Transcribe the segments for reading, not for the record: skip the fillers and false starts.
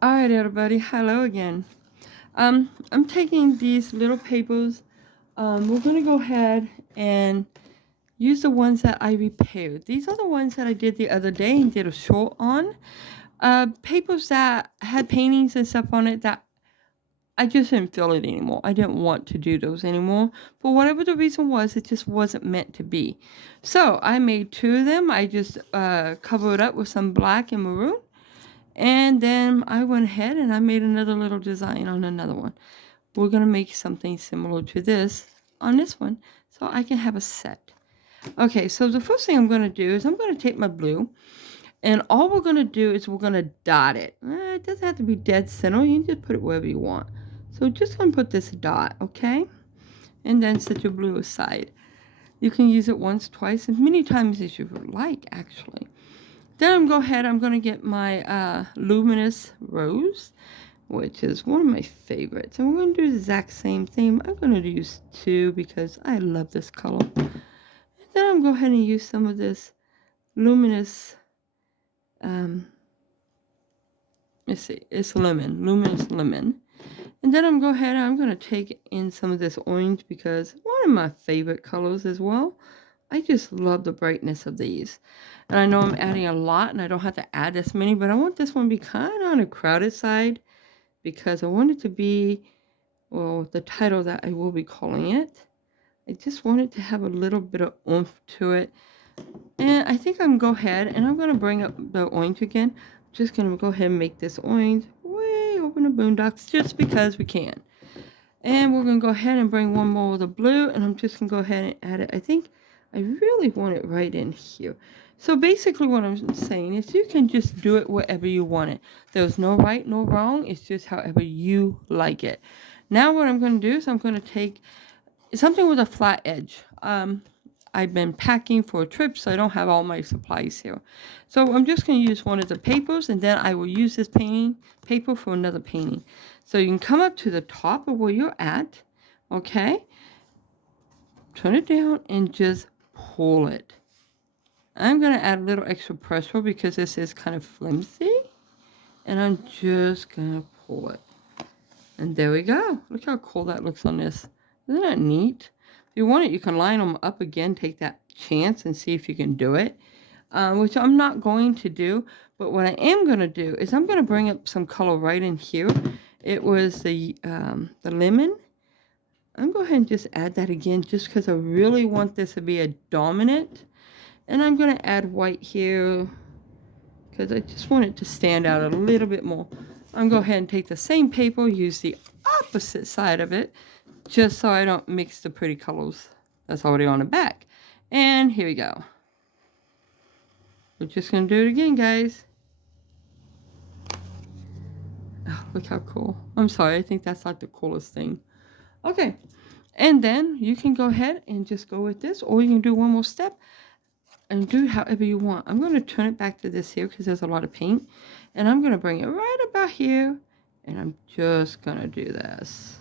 All right, everybody. Hello again. I'm taking these little papers. We're gonna go ahead and use the ones that I repaired. These are the ones that I did the other day and did a short on. Papers that had paintings and stuff on it that I just didn't feel it anymore. I didn't want to do those anymore. For whatever the reason was, it just wasn't meant to be. So I made two of them. I just covered it up with some black and maroon. And then I went ahead and I made another little design on another one. We're going to make something similar to this on this one so I can have a set. Okay, so the first thing I'm going to do is I'm going to take my blue and all we're going to do is we're going to dot it. It doesn't have to be dead center. You can just put it wherever you want. So just going to put this dot, okay? And then set your blue aside. You can use it once, twice, as many times as you would like, actually. Then I'm going to get my luminous rose, which is one of my favorites. And we're going to do the exact same thing. I'm going to use two because I love this color. And then I'm going to go ahead and use some of this luminous, let's see, it's luminous lemon. And then I'm going to take in some of this orange because one of my favorite colors as well. I just love the brightness of these. And I know I'm adding a lot and I don't have to add this many, but I want this one to be kind of on the crowded side because I want it to be, well, the title that I will be calling it. I just want it to have a little bit of oomph to it. And I think I'm going to go ahead and I'm going to bring up the orange again. I'm just going to go ahead and make this orange way over the boondocks just because we can. And we're going to go ahead and bring one more with the blue and I'm just going to go ahead and add it. I think I really want it right in here. So basically what I'm saying is you can just do it wherever you want it. There's no right, no wrong. It's just however you like it. Now what I'm going to do is I'm going to take something with a flat edge. I've been packing for a trip, so I don't have all my supplies here. So I'm just going to use one of the papers, and then I will use this paper for another painting. So you can come up to the top of where you're at, okay? Turn it down and just pull it. I'm going to add a little extra pressure because this is kind of flimsy. And I'm just going to pull it. And there we go. Look how cool that looks on this. Isn't that neat? If you want it, you can line them up again, take that chance and see if you can do it. Which I'm not going to do. But what I am going to do is I'm going to bring up some color right in here. It was the lemon. I'm going to go ahead and just add that again just because I really want this to be a dominant. And I'm going to add white here because I just want it to stand out a little bit more. I'm going to go ahead and take the same paper, use the opposite side of it, just so I don't mix the pretty colors that's already on the back. And here we go. We're just going to do it again, guys. Oh, look how cool. I'm sorry, I think that's like the coolest thing. Okay, and then you can go ahead and just go with this, or you can do one more step and do it however you want. I'm going to turn it back to this here because there's a lot of paint, and I'm going to bring it right about here, and I'm just going to do this.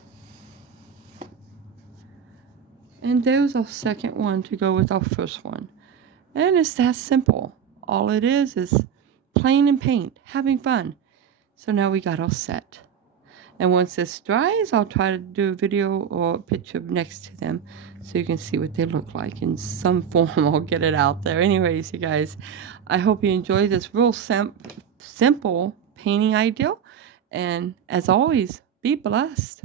And there's our second one to go with our first one. And it's that simple. All it is playing and paint, having fun. So now we got our set. And once this dries, I'll try to do a video or a picture next to them so you can see what they look like in some form. I'll get it out there. Anyways, you guys, I hope you enjoyed this real simple painting idea. And as always, be blessed.